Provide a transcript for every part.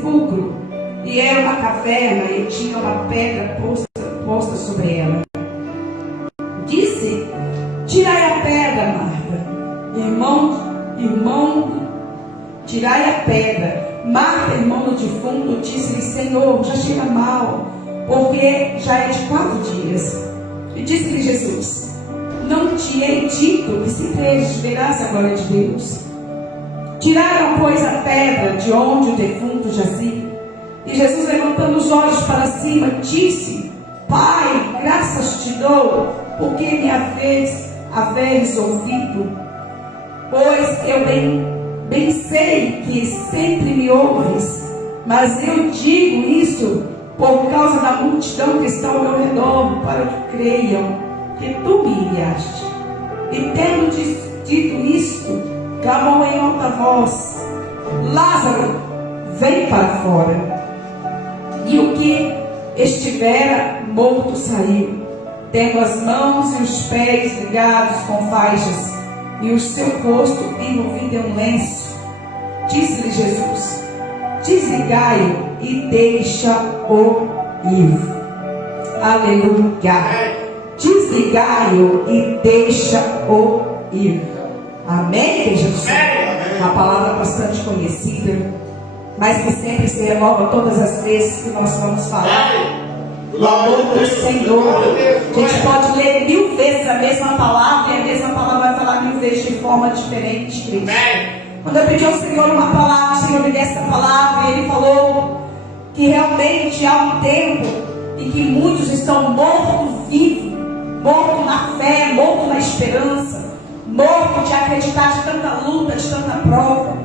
sepulcro, e era uma caverna, e tinha uma pedra posta sobre ela. Disse: tirai a pedra, Marta. Irmão, tirai a pedra. Marta, irmão do defunto, disse-lhe: Senhor, já cheira mal, porque já é de 4 dias. E disse-lhe Jesus: não te hei dito que se creres verás a glória de Deus? Tiraram, pois, a pedra de onde o defunto jazia. E Jesus, levantando os olhos para cima, disse: Pai, graças te dou, porque me haveres ouvido. Pois eu bem sei que sempre me ouves, mas eu digo isso por causa da multidão que está ao meu redor, para que creiam que tu me enviaste. E tendo dito isto, clamou em alta voz: Lázaro, vem para fora. E o que estivera morto saiu, tendo as mãos e os pés ligados com faixas, e o seu rosto envolvido em um lenço. Disse-lhe Jesus: desligai-o e deixa-o ir. Aleluia. Desligai-o e deixa-o ir. Amém, igreja do Senhor? Uma palavra bastante conhecida, mas que sempre se renova todas as vezes que nós vamos falar do amor do Senhor. A gente pode ler 1000 vezes a mesma palavra, e a mesma palavra vai falar 1000 vezes de forma diferente, igreja. Quando eu pedi ao Senhor uma palavra, o Senhor me deu essa palavra, e Ele falou que realmente há um tempo em que muitos estão mortos-vivos, mortos na fé, mortos na esperança, morto de acreditar de tanta luta, de tanta prova.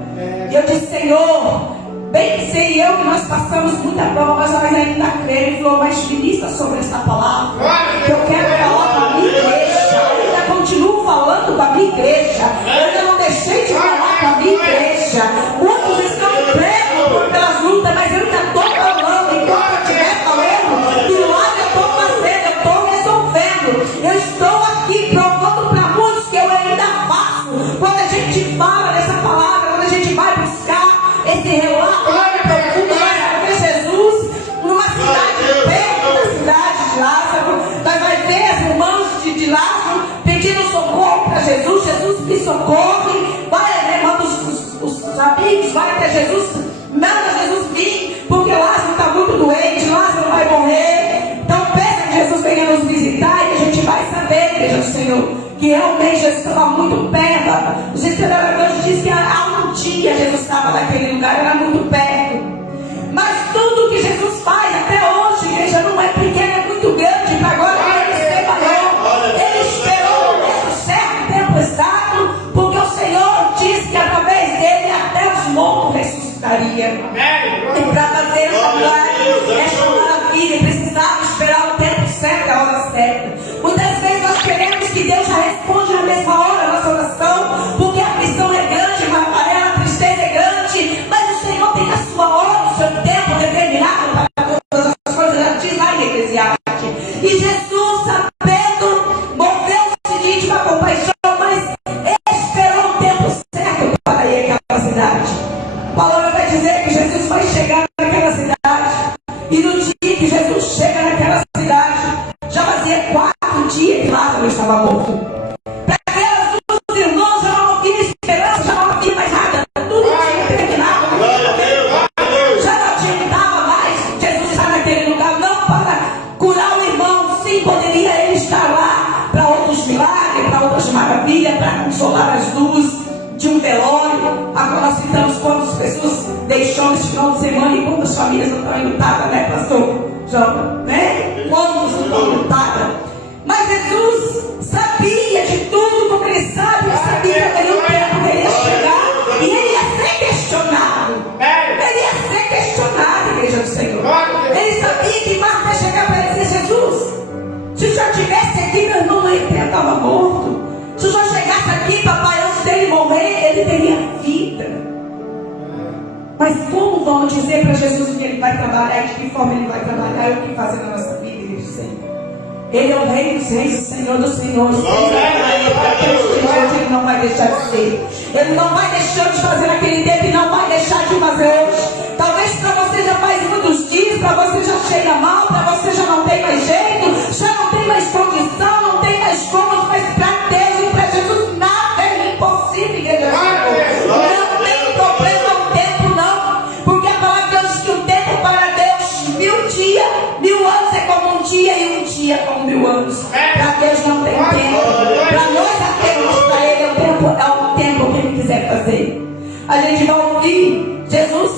E eu disse: Senhor, bem sei eu que nós passamos muita prova, mas nós ainda cremos. Ele falou: mas ministra sobre essa palavra, que eu quero falar com a minha igreja. Eu ainda continuo falando com a minha igreja, eu ainda não deixei de falar com a minha igreja. Muitos estão pregos pelas lutas, mas eu ainda estou falando. Enquanto eu estiver falando, milagre eu estou fazendo, eu estou resolvendo, eu estou aqui provando para muitos que eu ainda faço. Quando a gente fala dessa palavra, quando a gente vai buscar esse relato profundo, vai ver Jesus numa cidade perto da cidade de Lázaro. Nós vai ver as irmãs de Lázaro pedindo socorro para Jesus. Jesus me socorre, vai, manda os amigos, vai até Jesus, manda Jesus vir, porque Lázaro está muito doente, Lázaro vai morrer. Então peça que Jesus venha nos visitar, e a gente vai saber, igreja do Senhor, que realmente Jesus estava muito perto. Os historiadores dizem que há um dia Jesus estava naquele lugar, era muito perto. Mas tudo que Jesus faz até hoje, igreja, não é pequeno, é muito grande, para agora ele ser maior. Ele esperou o mesmo certo tempo exato, porque o Senhor disse que através dele até os mortos ressuscitaria. E para fazer essa maravilha, precisava esperar o tempo certo, a hora certa. Muitas vezes nós queremos que Deus já responda na mesma hora a nossa oração, porque a aflição é grande, a tristeza é grande, mas o Senhor tem a sua hora, o seu tempo determinado para todas as coisas. Ela diz lá em Eclesiastes. E Jesus, sabendo, moveu-se de íntima compaixão, mas esperou o tempo certo para ir àquela cidade. A palavra vai dizer que Jesus vai chegar naquela cidade, e no dia que Jesus chega naquela cidade, já fazia 4 dias que Lázaro estava morto. Para aquelas duas irmãs já não havia esperança, já não havia mais nada, tudo tinha terminado. Já não adiantava mais Jesus estar naquele lugar, não para curar o irmão, sim, poderia ele estar lá para outros milagres, para outras maravilhas, para consolar as duas de um velório. Agora nós citamos quantas pessoas deixou esse final de semana e quantas famílias não estão enlutadas, né, pastor João? Né? Quantos não estão enlutadas? Mas Jesus sabia de tudo, porque ele sabe, ele sabia que aquele tempo ele ia chegar e ele ia ser questionado. Ele ia ser questionado, igreja do Senhor. Ele sabia que Marta ia chegar para ele dizer: Jesus, se o senhor estivesse aqui, meu irmão não ia ter, estava morto. Se o senhor chegasse aqui, papai, antes dele morrer, ele teria vida. Mas como vamos dizer para Jesus o que ele vai trabalhar, de que forma ele vai trabalhar e o que fazer na nossa vida, igreja do Senhor? Ele é o Rei dos Reis, o Senhor dos Senhores. Ele não vai deixar de ser. Ele não vai deixar de fazer naquele tempo e não vai deixar de fazer hoje. Talvez para você mil anos. Para Deus não tem tempo. Para nós temos para Ele é o tempo que Ele quiser fazer. A gente vai ouvir Jesus,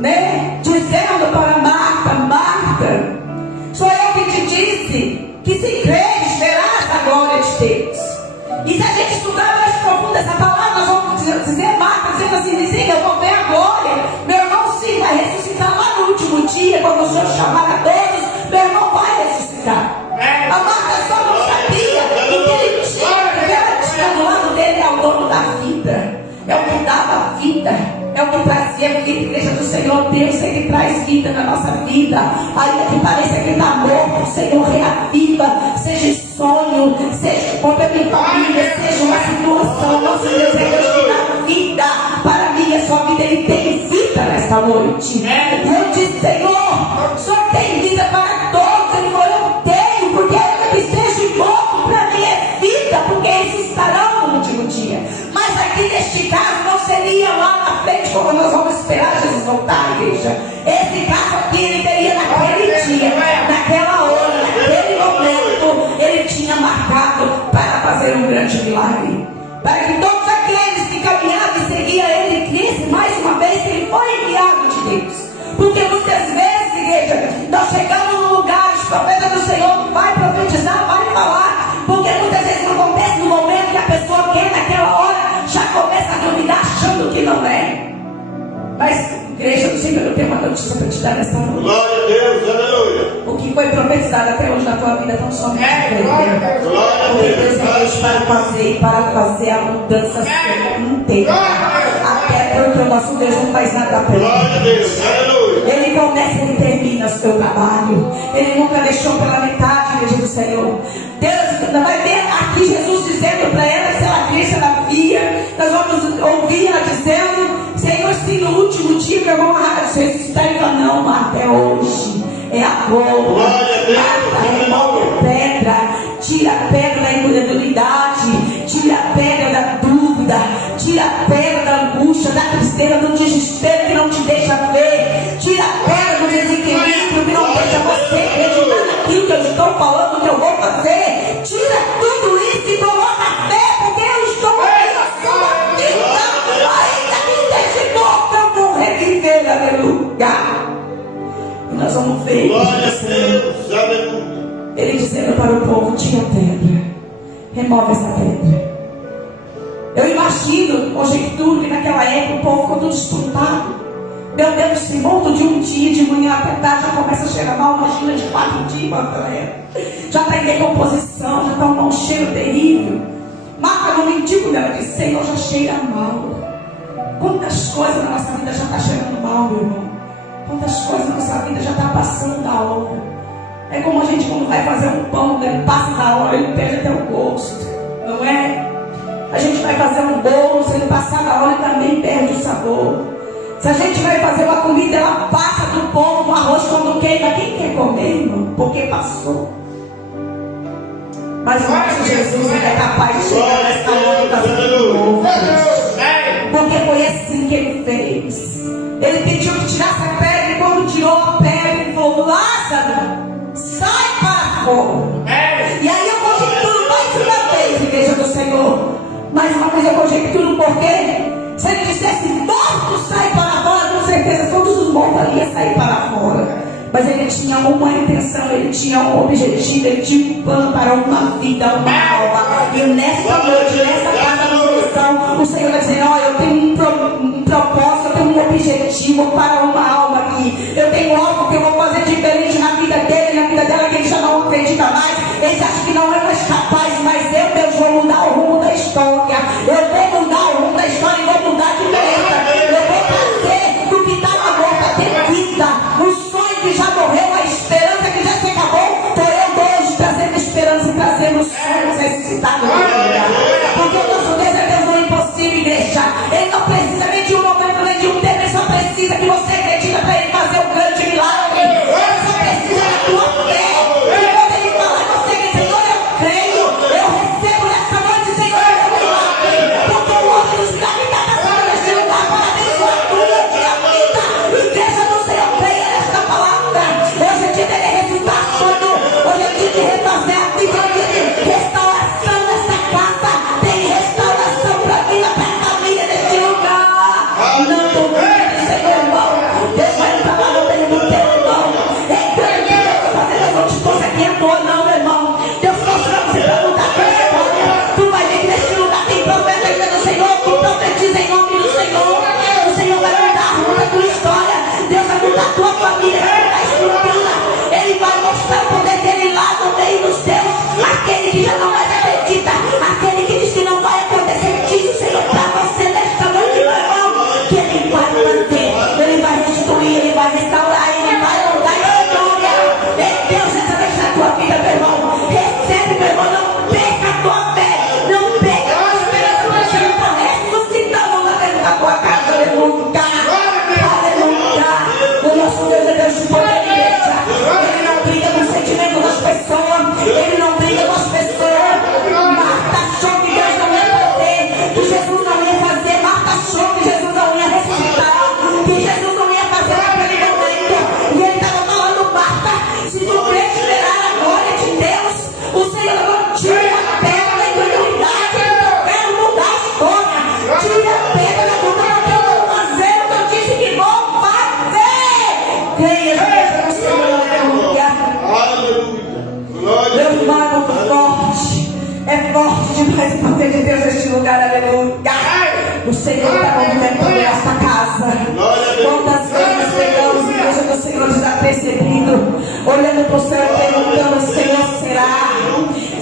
né, dizendo para Marta: Marta, sou eu que te disse que se creres verás a glória de Deus. E se a gente estudar mais profundo essa palavra, nós vamos dizer Marta dizendo assim: sim, eu vou ver a glória. Meu irmão sim vai ressuscitar lá no último dia, quando o Senhor chamar a todos, meu irmão vai ressuscitar. A Marta só não sabia que ele tinha do lado dele é o dono da vida, é o que dava a vida, é o que trazia vida. Igreja do Senhor, Deus é que traz vida na nossa vida. Ainda que pareça que está morto, o Senhor reaviva, seja sonho, seja problema em família, seja uma situação. Nosso Deus é Deus que dá vida para mim e a sua vida. Ele tem vida nesta noite. Eu disse: Senhor, o Senhor tem vida para todos. Ele falou: eu tenho, porque ainda que esteja morto, para mim é vida, porque eles estarão no último dia. Mas aqui neste caso não seria lá na frente, como nós vamos esperar Jesus voltar, igreja. Esse caso aqui ele teria naquele dia, naquela hora, naquele momento, ele tinha marcado para fazer um grande milagre, para que todos aqueles que caminhavam e seguiam ele crescem mais uma vez que ele foi enviado de Deus. Porque muitas vezes, igreja, nós chegamos num lugar, os profetas do Senhor vai profetizar, vai falar, porque muitas vezes não acontece no momento que a pessoa quer, naquela hora já começa a duvidar achando que não é. Mas, igreja do Senhor, eu tenho uma notícia para te dar nesta noite. Glória a Deus, aleluia. O que foi profetizado até hoje na tua vida tão somente porque Deus é Deus para fazer a mudança inteira. Até porque o nosso Deus não faz nada pelo Glória a Deus, aleluia. Ele começa e termina o seu trabalho. Ele nunca deixou pela metade, igreja do Senhor. Deus vai ver aqui Jesus dizendo para ela, se ela via, se ela via. Nós vamos ouvir ela dizendo: Senhor, se no último dia meu irmão ressuscitar, ele fala: não, Marta, é hoje, é agora. Marta, remove a pedra, tira a pedra da incredulidade, tira a pedra da dúvida, tira a pedra da angústia, da tristeza, do desespero que não te deixa ver, tira a pedra do desequilíbrio que não deixa você acreditar naquilo que eu estou falando, que eu vou fazer. Tira tudo isso e coloca a fé, porque eu estou aqui na sua vida. Ainda que esteja morto, eu vou reviver, aleluia. E nós vamos ver ele dizendo para o povo: tira a pedra, remove essa pedra. Eu imagino, conjecturo, que naquela época o povo ficou tudo espantado. Meu Deus, se monta de um dia, de manhã até tarde, já começa a cheirar mal. Imagina de 4 dias, já está em decomposição, já está um mau cheiro terrível. Marta não mentiu quando ela disse: Senhor, já cheira mal. Quantas coisas na nossa vida já está cheirando mal, meu irmão. Quantas coisas na nossa vida já está passando da hora. É como a gente, quando vai fazer um pão, ele passa da hora, ele perde até o gosto, não é? A gente vai fazer um bolo, se ele passar da hora, ele também perde o sabor. Se a gente vai fazer uma comida, ela passa do ponto, o arroz quando queima, quem quer comer, irmão? Porque passou. Mas o nosso Jesus, ele é capaz de chegar nesta hora e fazer de novo. Porque foi assim que ele fez. Ele pediu que tirasse a pedra, e quando tirou a pedra, ele falou: Lázaro, sai para fora. E aí eu conjecturo mais uma vez, igreja do Senhor. Mais uma vez eu conjecturo porque se ele dissesse: morto, sai para fora, com certeza todos os mortos ali iam sair para fora. Mas ele tinha uma intenção, ele tinha um objetivo, ele tinha um plano para uma vida, uma alma. E nesta noite, nesta casa da missão, o Senhor vai dizer: olha, eu tenho um propósito, eu tenho um objetivo para uma alma aqui. Eu tenho algo que eu vou fazer diferente na vida dele, na vida dela, que ele já não acredita mais. Ele acha que não é mais capaz, mas eu, Deus, vou mudar o rumo da história. Eu vou mudar o rumo da história e vou mudar de vida. Eu vou fazer do que estava morto a ter vida. O sonho que já morreu, a esperança que já se acabou, por eu hoje trazendo esperança e trazendo sonhos ressuscitados. Porque o nosso Deus é Deus do impossível, igreja. Ele não precisa nem de um momento, nem de um tempo. Ele só precisa que você acredita para ele fazer um grande milagre. Ele só precisa da tua fé. E quando ele falar, você diz: Senhor, eu creio, eu recebo nessa noite, Senhor. creia, igreja do Senhor, aleluia. Meu irmão é muito forte. É forte demais o poder de Deus neste lugar, aleluia. O Senhor está movimentando esta casa. Quantas vezes pegamos a igreja do Senhor desapercebido, olhando para o céu e perguntando: Senhor, será?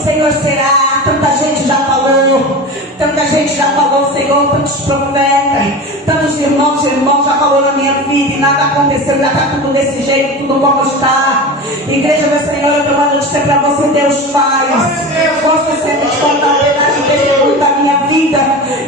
Senhor, será? Tanta gente já falou. Tanta gente já falou, Senhor, tantos profetas, tantos irmãos e irmãos já falou na minha vida e nada aconteceu, ainda está tudo desse jeito, tudo como está. Igreja do Senhor, eu estou mandando dizer para você: Deus faz. Posso sempre te contar um pedaço de testemunho da minha vida,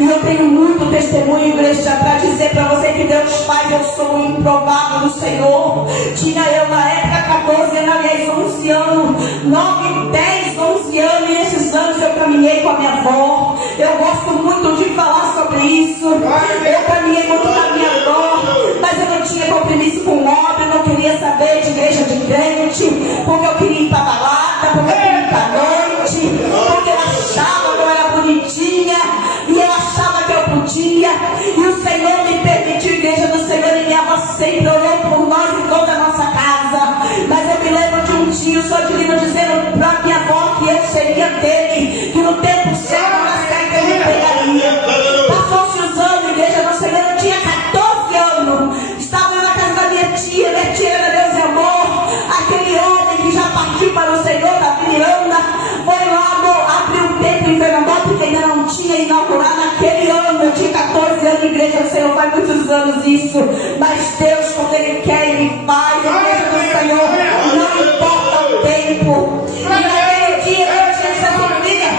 e eu tenho muito testemunho, igreja, para dizer para você que Deus faz. Eu sou o improvável do Senhor. Tinha eu na época 14 anos, aliás 11 anos, 9, 10, 11 anos, e nesses anos eu caminhei com a minha avó. Eu gosto muito de falar sobre isso. Eu caminhei muito com a minha avó, mas eu não tinha compromisso com o homem, eu não queria saber de igreja de crente, porque eu queria ir para balada, porque eu queria ir para noite, porque eu achava que eu era bonitinha, e eu achava que eu podia, e o Senhor me permitiu, igreja do Senhor, e minha avó sempre orou por nós e toda a nossa casa. Mas eu me lembro de um tio, só divino, dizendo para minha avó que eu seria dele, que no tempo certo, na certa, eu me pegaria. Passou-se os anos, igreja do Senhor, eu tinha 14 anos, estava eu na casa da minha tia era Deus e amor. Aquele homem que já partiu para o Senhor, da Miranda, foi lá, abriu o templo em Pernambuco, porque ainda não tinha inaugurado naquele ano. Eu tinha 14 anos, igreja do Senhor, faz muitos anos isso, mas Deus, quando Ele quer, Ele faz. Igreja do Senhor, não importa o tempo. E naquele dia eu tinha dito assim: filha,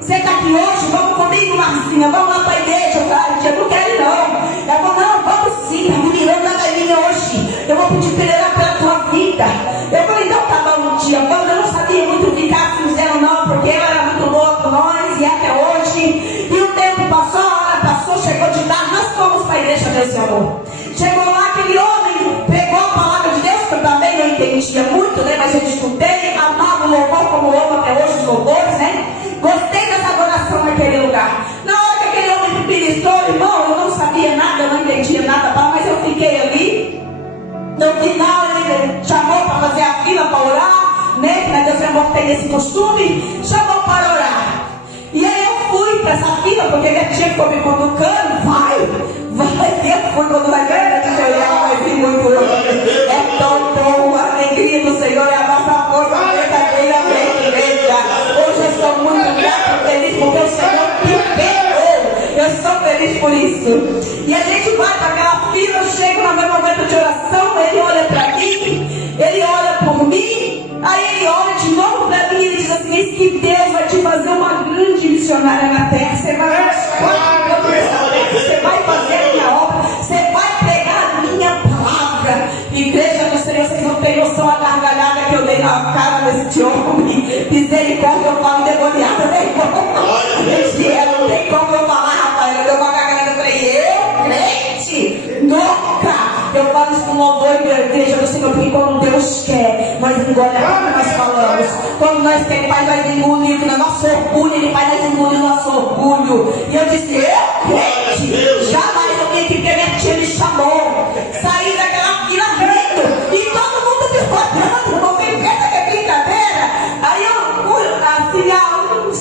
você está aqui hoje, vamos comigo, Marcinha, vamos lá para a igreja. Eu não quero não. Ela falou: não, vamos sim, a Miranda vai vir hoje, eu vou pedir para ele orar pela tua vida. Eu falei: então tá bom, tia, vamos. Eu não sabia muito ficar fizeram não, porque ela era muito boa com nós, e até hoje. E o tempo passou, a hora passou, chegou de tarde, nós fomos para a igreja, Deus e amor. Chegou lá, aquele homem pegou a palavra de Deus, que eu também não entendia muito, né? Mas eu escutei, amava o louvor como louvo até hoje os louvores, né? Gostei dessa adoração naquele lugar. Na hora que aquele homem me ministrou, irmão, eu não sabia nada, eu não entendia nada, mas eu fiquei ali. No final ele chamou para fazer a fila para orar, né? Que Deus não tem esse costume, chamou para orar. E aí eu fui para essa fila, porque minha tia ficou me conducando. Vai. Eu fui quando vai ver, ela disse: ela vai vir muito. É tão bom, a alegria do Senhor é a nossa força verdadeiramente, igreja. Hoje eu estou muito grata e feliz, porque o Senhor me pegou. Eu sou feliz por isso. E a gente vai para aquela fila, eu chego no meu momento de oração, ele olha para mim, ele olha por mim, aí ele olha de novo para mim e ele diz assim: eis que Deus vai te fazer uma grande missionária na terra. Você vai você vai fazer a minha obra, você vai pegar a minha palavra. Igreja do Senhor, vocês não têm noção a gargalhada que eu dei na cara desse homem. Misericórdia, eu falo demoniada, né, irmão? Não tem como eu falar, rapaz. Eu dei uma gargalhada, eu falei: eu, crente, nunca. Eu falo isso com louvor e igreja do Senhor, porque quando Deus quer, nós engolemos como nós falamos. Quando nós queremos, Pai, nós engolimos no nosso orgulho, Ele vai nós engolir o nosso orgulho. E eu disse: eu, crente, jamais eu vim aqui porque minha tia me chamou. Saí daquela fila rindo, e todo mundo me olhando. Não vem essa que é brincadeira. Aí eu fui, assim, há uns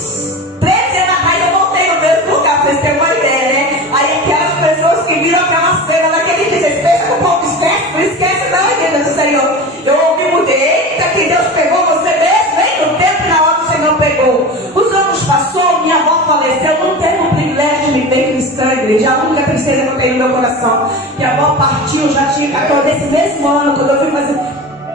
13 anos atrás, eu voltei no mesmo lugar, pra vocês terem uma ideia, né? Aí aquelas pessoas que viram aquela cena daquele dia, vocês pensam que o povo esquece? Não esquece não, igreja do Senhor. Eu ouvi muito: eita, que Deus pegou você mesmo, hein? No tempo e na hora o Senhor pegou. Os anos passou, minha avó faleceu, eu não tenho o privilégio de me ver cristã, igreja. A única tristeza que eu tenho no meu coração, que a avó partiu, já tinha 14, nesse mesmo ano, quando eu fui fazer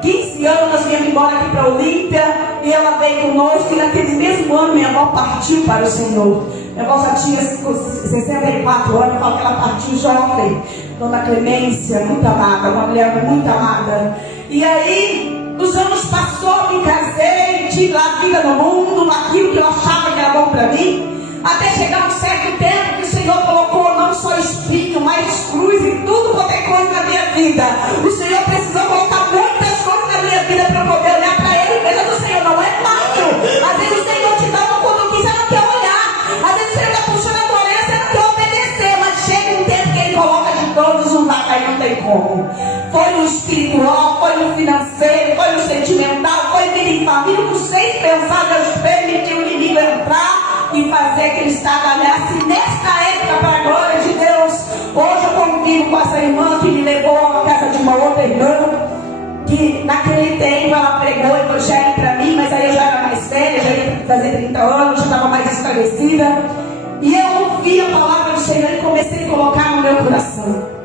15 anos, nós viemos embora aqui para Olímpia, e ela veio conosco, e naquele mesmo ano minha avó partiu para o Senhor. Minha avó já tinha 64 anos, eu falo que ela partiu jovem. Dona Clemência, muito amada, uma mulher muito amada. E aí, os anos passou, me casei, tive lá a vida no mundo, aquilo que eu achava que era bom para mim, até chegar um certo tempo que o Senhor colocou não só espinho, mas cruz e tudo quanto é coisa na minha vida. O Senhor precisou colocar muitas coisas na minha vida para eu poder olhar para Ele. Coisa do Senhor não é fácil. Às vezes o Senhor te dá uma conduta que você não quer olhar. Às vezes você está puxando a orelha, você não quer obedecer, mas chega um tempo que Ele coloca de todos um lado, aí não tem como. Foi no espiritual, foi foi no financeiro, foi no sentimental, foi vida em família, não sei pensar, Deus permitiu o inimigo entrar e fazer que ele estagnasse. Nesta época, para a glória de Deus, hoje eu convivo com essa irmã que me levou à casa de uma outra irmã, que naquele tempo ela pregou o evangelho para mim, mas aí eu já era mais velha, já ia fazer 30 anos, já estava mais esclarecida, e eu ouvi a palavra do Senhor e comecei a colocar no meu coração.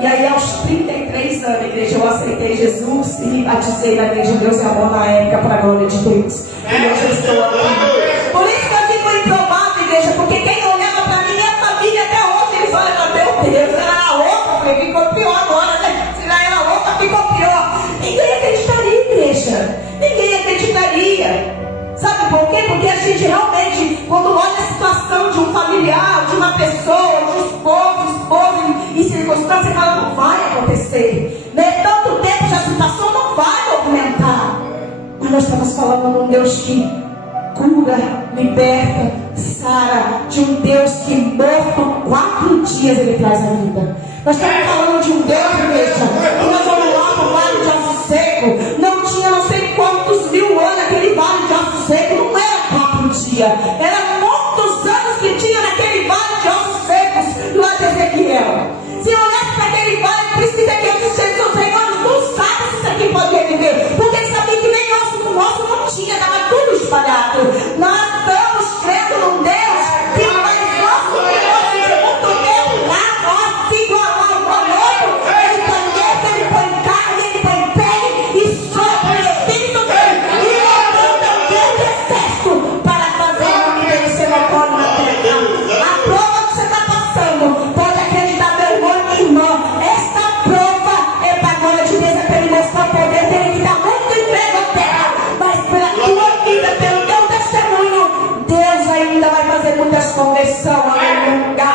E aí aos 33 anos, igreja, eu aceitei Jesus e me batizei na igreja Deus e Amor na época, para a glória de Deus. E hoje eu estou aqui. Por isso que eu digo improvável, igreja, porque quem olhava para mim, minha família até hoje, eles olham para meu Deus, ela era louca, ficou pior agora, né? Se ela era louca, ficou pior. Ninguém acreditaria, igreja. Ninguém acreditaria. Sabe por quê? Porque a gente realmente, quando olha a situação de um familiar, de uma pessoa, de um esposo em circunstância, fala, não vai acontecer. Né? Tanto tempo já se passou, não vai movimentar. Mas nós estamos falando de um Deus que cura, liberta, sara, de um Deus que morto 4 dias ele traz a vida. Nós estamos falando de um Deus, igreja, que nós vamos lá para o vale de Aço Seco, não tinha não sei quantos mil anos aquele vale de Aço Seco, não era 4 dias, era muitos anos que tinha naquele vale de Ossos Secos, lá de Ezequiel. Se olhasse para aquele vale, por isso que Ezequiel disse, Jesus, Senhor, não sabe se isso aqui pode viver, porque ele sabia que nem osso com osso não tinha, estava tudo espalhado. Nós estamos crendo num Deus que faz osso com osso de muito tempo lá, nós se igualar ao outro, ele põe neve, ele põe carne, ele põe pele e sopra o Espírito dele e levanta um grande exército para fazer o nome dele ser notório na terra. A prova que você está passando, pode acreditar, meu irmão e minha irmã, esta prova é para a glória de Deus, é para ele mostrar o poder dele que dá muito emprego à terra, mas pela tua vida, pelo teu testemunho, Deus ainda vai fazer muitas conversões, aleluia,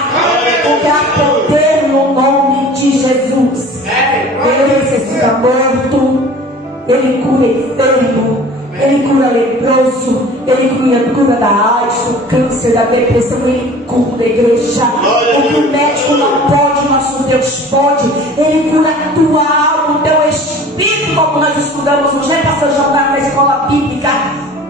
porque há poder no nome de Jesus. Ele ressuscita morto, ele cura enfermo, ele cura leproso, ele cura da AIDS, do câncer, da depressão, ele cura a igreja. O que o médico não pode, o nosso Deus pode. Ele cura a tua alma, o teu espírito, como nós estudamos hoje, né, pastor Jordão, na escola bíblica.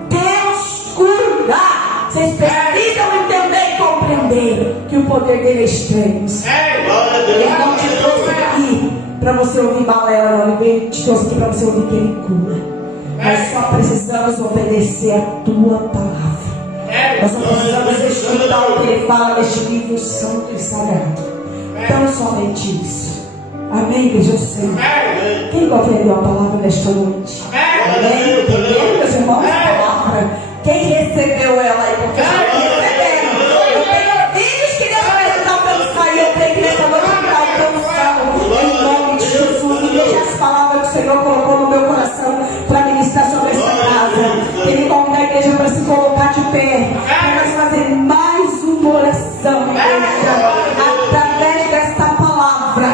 Deus cura. Vocês precisam entender e compreender que o poder dele é extremo. Ele não te trouxe aqui para você ouvir balela, não. Ele te trouxe aqui para você ouvir que ele cura. Nós só precisamos obedecer a tua palavra. Nós só precisamos escutar o que ele fala neste livro santo e sagrado. Tão somente isso. Amém, igreja do Senhor. Quem compreendeu a palavra nesta noite? Amém? Entendeu, meus irmãos, a palavra? Quem recebeu ela aí? Porque já receberam. Eu tenho filhos que Deus vai nos alcançar. E eu creio que nessa noite Ele está alcançando. Em nome de Jesus. E deixa as palavras que o Senhor colocou no meu coração para ministrar sobre esta casa. Ele convida a igreja para se colocar de pé, para nós fazer mais uma oração, igreja. Através desta palavra,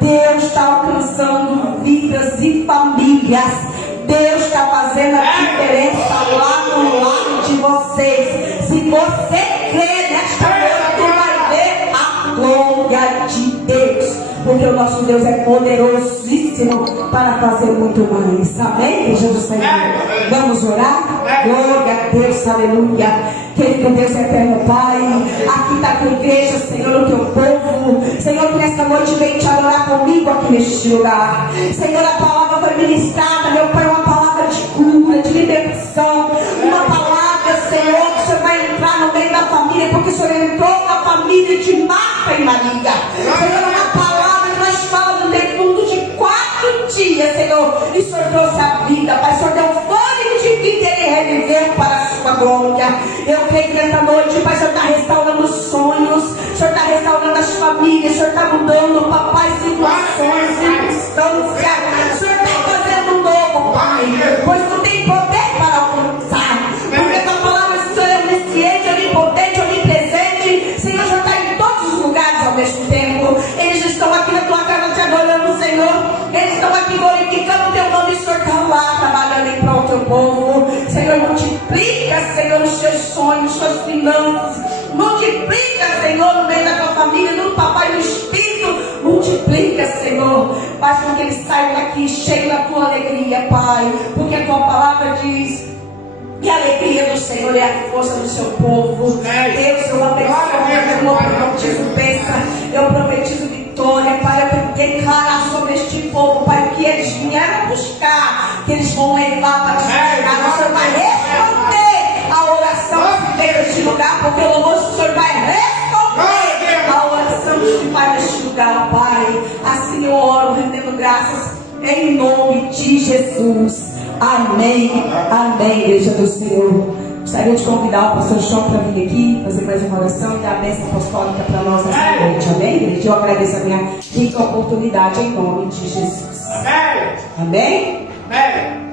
Deus está alcançando vidas e famílias. Deus está fazendo a diferença lá no lado de vocês. Se você crê nesta noite, tu vai ver a glória de Deus. Porque o nosso Deus é poderosíssimo para fazer muito mais. Amém, igreja do Senhor? Vamos orar? Glória a Deus, aleluia. Querido Deus eterno Pai, aqui está a tua igreja, Senhor, o teu povo. Senhor, que nesta noite vem te adorar comigo aqui neste lugar. Senhor, a palavra foi ministrada, meu Pai, uma palavra de cura, de libertação. Uma palavra, Senhor, que o Senhor vai entrar no meio da família, porque o Senhor entrou na família de Marta e Maria. Senhor, uma palavra que nós falamos no defunto de 4 dias, Senhor, e o Senhor trouxe a vida, Pai. O Senhor deu fôlego de vida e ele reviveu para a sua glória. Eu creio que nesta noite, Pai, o Senhor está restaurando os sonhos, o Senhor está restaurando as famílias, o Senhor está mudando, Papai, situações, circunstâncias. O Senhor está fazendo um novo, Pai, pois tu tem poder para alcançar. Porque a tua palavra, o Senhor é onisciente, onipotente, onipresente. Senhor, o Senhor está em todos os lugares ao mesmo tempo. Eles estão aqui na tua casa te adorando, Senhor. Eles estão aqui glorificando o teu nome, o Senhor está lá trabalhando em prol do teu povo. Senhor, multiplica, Senhor, os teus sonhos, as suas finanças, Multiplica, Senhor, no meio da tua família, no papai, no espírito. Multiplica, Senhor. Faz com que eles saiam daqui cheio da tua alegria, Pai. Porque a tua palavra diz que a alegria do Senhor é a força do seu povo. Deus, eu abençoo, eu profetizo bênção, eu profetizo vitória, Pai. Eu declaro sobre este povo, Pai, o que eles vieram buscar, que eles vão levar para chegar. O Senhor vai responder a oração que veio neste lugar, porque o louvor do Senhor vai responder a oração que vai neste lugar, Pai. Assim eu oro, rendendo graças em nome de Jesus. Amém, amém, igreja do Senhor. Gostaria de convidar o pastor João para vir aqui fazer mais uma oração e dar a bênção apostólica para nós nesta noite. Amém, igreja? Eu agradeço a minha rica oportunidade em nome de Jesus. Amém? Amém?